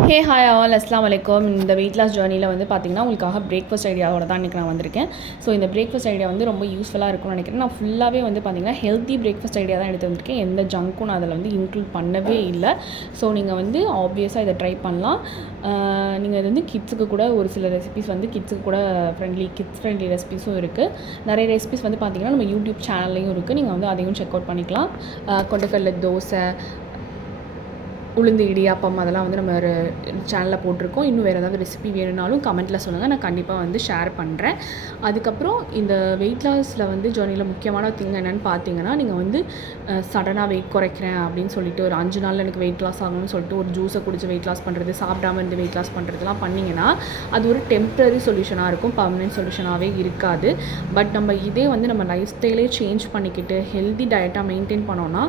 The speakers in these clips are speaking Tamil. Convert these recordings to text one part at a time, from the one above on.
ஹே ஹாய் ஆல் அஸ்லாம் வலைக்கம். இந்த வெயிட் லாஸ் ஜேர்னியில் வந்து பார்த்திங்கன்னா உங்களுக்காக பிரேக்ஃபாஸ்ட் ஐடியாவோட தான் இன்றைக்கி நான் வந்திருக்கேன். ஸோ இந்த பிரேக்ஃபாஸ்ட் ஐடியா வந்து ரொம்ப யூஸ்ஃபுல்லாக இருக்கும்னு நினைக்கிறேன். நான் ஃபுல்லாகவே வந்து பார்த்திங்கன்னா ஹெல்த்தி பிரேக்ஃபாஸ்ட் ஐடியா தான் எடுத்து வந்திருக்கேன். எந்த ஜங்க்கும் நான் அதில் வந்து இன்க்ளூட் பண்ணவே இல்லை. ஸோ நீங்கள் வந்து ஆப்வியஸாக இதை ட்ரை பண்ணலாம். நீங்கள் இது வந்து கிட்ஸுக்கு கூட ஒரு சில ரெசிபிஸ் வந்து கிட்ஸுக்கு கூட கிட்ஸ் ஃப்ரெண்ட்லி ரெசிபிஸும் இருக்குது. நிறைய ரெசிபிஸ் வந்து பார்த்திங்கன்னா நம்ம யூடியூப் சேனல்லையும் இருக்குது. நீங்கள் வந்து அதையும் செக் அவுட் பண்ணிக்கலாம். கொண்டக்கடலை தோசை, உளுந்து இடியாப்பம் அதெல்லாம் வந்து நம்ம ஒரு சேனலில் போட்டிருக்கோம். இன்னும் வேறு ஏதாவது ரெசிபி வேணும்னாலும் கமெண்ட்டில் சொல்லுங்கள், நான் கண்டிப்பாக வந்து ஷேர் பண்ணுறேன். அதுக்கப்புறம் இந்த வெயிட் லாஸில் வந்து ஜேர்னியில் முக்கியமான திங் என்னென்னு பார்த்தீங்கன்னா, நீங்கள் வந்து சடனாக வெயிட் குறைக்கிறேன் அப்படின்னு சொல்லிட்டு ஒரு 5 நாளில் எனக்கு வெயிட் லாஸ் ஆகணும்னு சொல்லிட்டு ஒரு ஜூஸை குடிச்சு வெயிட் லாஸ் பண்ணுறது, சாப்பிடாம இருந்து வெயிட் லாஸ் பண்ணுறதுலாம் பண்ணிங்கன்னா அது ஒரு டெம்ப்ரரி சொல்யூஷனாக இருக்கும், பர்மனெண்ட் சொல்யூஷனாகவே இருக்காது. பட் நம்ம இதே வந்து நம்ம லைஃப் ஸ்டைலே சேஞ்ச் பண்ணிக்கிட்டு ஹெல்தி டயட்டாக மெயின்டைன் பண்ணோன்னா,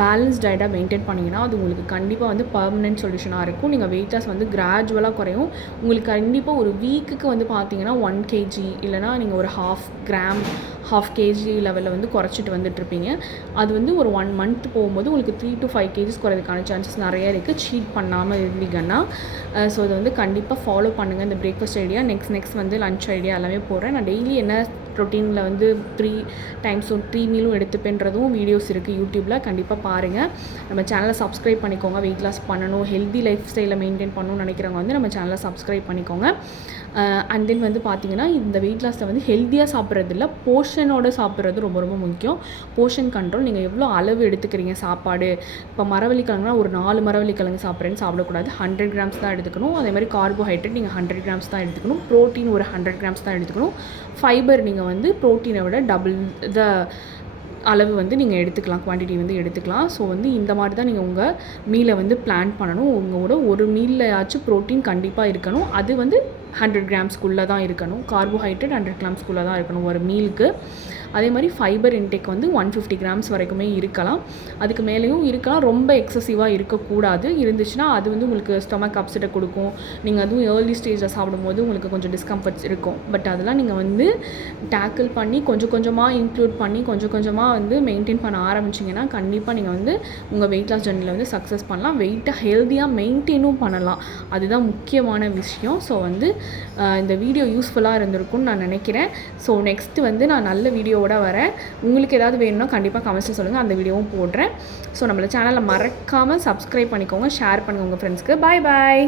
பேலன்ஸ் டயட்டாக மெயின்டைன் பண்ணிங்கன்னா அது உங்களுக்கு கண்டிப்பாக வந்து பர்மனெண்ட் சொல்யூஷனாக இருக்கும். நீங்கள் வெயிட் லாஸ் வந்து கிராஜுவலாக குறையும். உங்களுக்கு கண்டிப்பாக ஒரு வீக்குக்கு வந்து பார்த்தீங்கன்னா 1 kg இல்லைனா நீங்கள் ஒரு half kg லெவலில் வந்து குறைச்சிட்டு வந்துட்டுருப்பீங்க. அது வந்து ஒரு 1 month போகும்போது உங்களுக்கு 3 to 5 kgs குறையதுக்கான சான்சஸ் நிறைய இருக்குது, சீட் பண்ணாமல் இருந்தீங்கன்னா. ஸோ இதை வந்து கண்டிப்பாக ஃபாலோ பண்ணுங்கள். இந்த பிரேக்ஃபாஸ்ட் ஐடியா நெக்ஸ்ட் வந்து லன்ச் ஐடியா எல்லாமே போடுறேன். நான் டெய்லி என்ன ப்ரோட்டீனில் வந்து 3 times 3 மீலும் எடுத்துப்பேன்றதும் வீடியோஸ் இருக்குது யூடியூப்பில், கண்டிப்பாக பாருங்கள். நம்ம சேனலை சப்ஸ்கிரைப் பண்ணிக்கோங்க. வெயிட் லாஸ் பண்ணணும், ஹெல்தி லைஃப் ஸ்டைலை மெயின்டைன் பண்ணணும்னு நினைக்கிறவங்க வந்து நம்ம சேனலை சப்ஸ்கிரைப் பண்ணிக்கோங்க. அண்ட் தென் வந்து பார்த்திங்கன்னா இந்த வெயிட் லாஸில் வந்து ஹெல்த்தியாக சாப்பிட்றது இல்லை, போர்ஷனோடு சாப்பிட்றது ரொம்ப ரொம்ப முக்கியம். Portion control. நீங்கள் எவ்வளோ அளவு எடுத்துக்கிறீங்க சாப்பாடு. இப்போ மரவள்ளிக்கிழங்குனா ஒரு 4 மரவள்ளிக்கிழங்கு சாப்பிட்றேன்னு சாப்பிடக்கூடாது, 100 grams தான் எடுத்துக்கணும். அதே மாதிரி கார்போஹைட்ரேட் நீங்கள் 100 grams தான் எடுத்துக்கணும். ப்ரோட்டீன் ஒரு 100 grams தான் எடுத்துக்கணும். ஃபைபர் நீங்கள் வந்து ப்ரோட்டீனை விட டபுள் அளவு வந்து நீங்கள் எடுத்துக்கலாம், குவான்டிட்டி வந்து எடுத்துக்கலாம். ஸோ வந்து இந்த மாதிரி தான் நீங்கள் உங்கள் மீலை வந்து பிளான் பண்ணணும். உங்களோட ஒரு மீல்லையாச்சும் ப்ரோட்டீன் கண்டிப்பாக இருக்கணும். அது வந்து 100 grams தான் இருக்கணும். கார்போஹைட்ரேட் 100 grams தான் இருக்கணும் ஒரு மீலுக்கு. அதே மாதிரி ஃபைபர் இன்டேக் வந்து 150 grams வரைக்குமே இருக்கலாம், அதுக்கு மேலேயும் இருக்கலாம். ரொம்ப எக்ஸசிவாக இருக்கக்கூடாது. இருந்துச்சுன்னா அது வந்து உங்களுக்கு ஸ்டொமக் அப்செட்டை கொடுக்கும். நீங்கள் அதுவும் ஏர்லி ஸ்டேஜில் சாப்பிடும்போது உங்களுக்கு கொஞ்சம் டிஸ்கம்ஃபர்ட்ஸ் இருக்கும். பட் அதெல்லாம் நீங்கள் வந்து டேக்கிள் பண்ணி கொஞ்சம் கொஞ்சமாக இன்க்ளூட் பண்ணி கொஞ்சம் கொஞ்சமாக வந்து மெயின்டைன் பண்ண ஆரம்பிச்சிங்கன்னா கண்டிப்பாக நீங்கள் வந்து உங்கள் வெயிட் லாஸ் ஜர்னியில் வந்து சக்ஸஸ் பண்ணலாம். வெயிட்டை ஹெல்த்தியாக மெயின்டைனும் பண்ணலாம். அதுதான் முக்கியமான விஷயம். ஸோ வந்து இந்த வீடியோ யூஸ்ஃபுல்லாக இருந்திருக்கும்னு நான் நினைக்கிறேன். ஸோ நெக்ஸ்ட்டு வந்து நான் நல்ல வீடியோவோட வரேன். உங்களுக்கு ஏதாவது வேணும்னா கண்டிப்பாக கமெண்ட்ஸில் சொல்லுங்கள், அந்த வீடியோவும் போடுறேன். ஸோ நம்மளோட சேனலை மறக்காமல் சப்ஸ்கிரைப் பண்ணிக்கோங்க, ஷேர் பண்ணுங்கள் உங்கள் ஃப்ரெண்ட்ஸ்க்கு. பாய் பாய்.